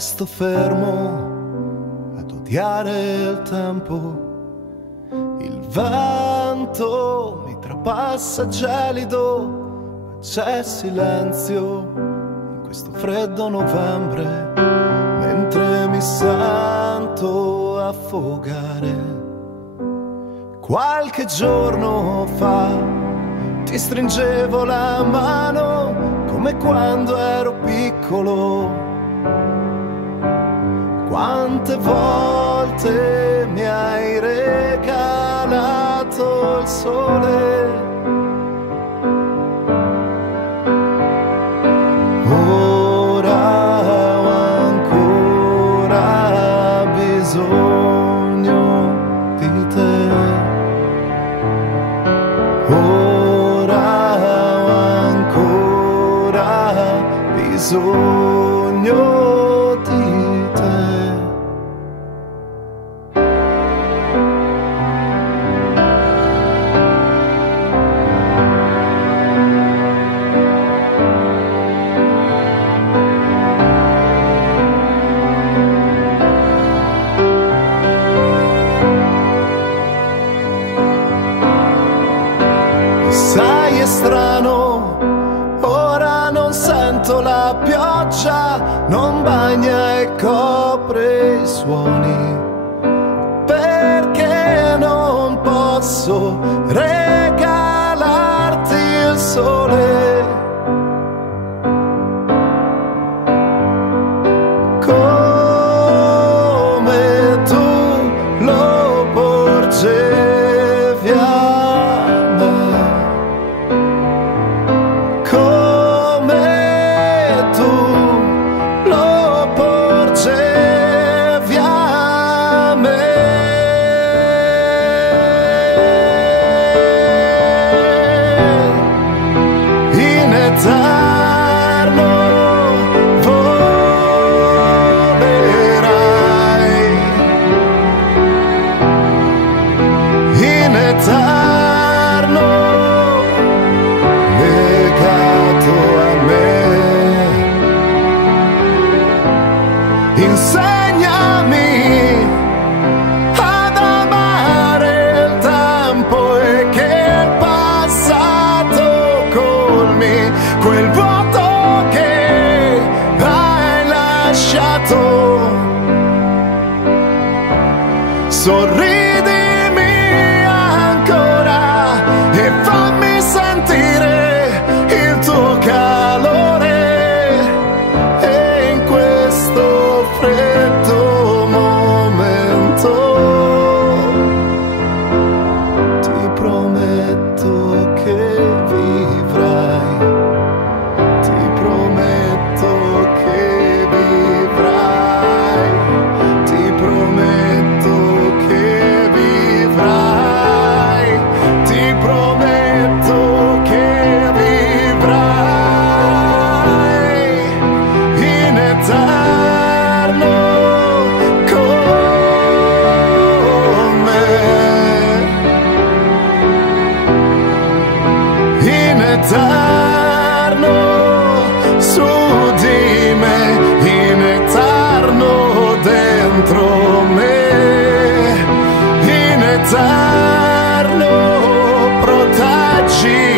resto fermo ad odiare il tempo. Il vento mi trapassa gelido, ma c'è silenzio in questo freddo novembre, mentre mi sento affogare. Qualche giorno fa ti stringevo la mano come quando ero piccolo. Quante volte mi hai regalato il sole. Ora ho ancora bisogno di te. Ora ho ancora bisogno di te. Sai, è strano, ora non sento la pioggia, non bagna e copre i suoni, perché non posso regalarti il sole. Come tu lo porgevi a insegnami ad amare il tempo e che il passato colmi quel vuoto che hai lasciato. Sorridimi ancora e fammi sentire il tuo calore. E in questo freddo momento ti prometto che vivrai, ti prometto che vivrai, ti prometto che vivrai, ti prometto che vivrai in eterno con me, in eterno su di me, in eterno dentro me, in eterno proteggi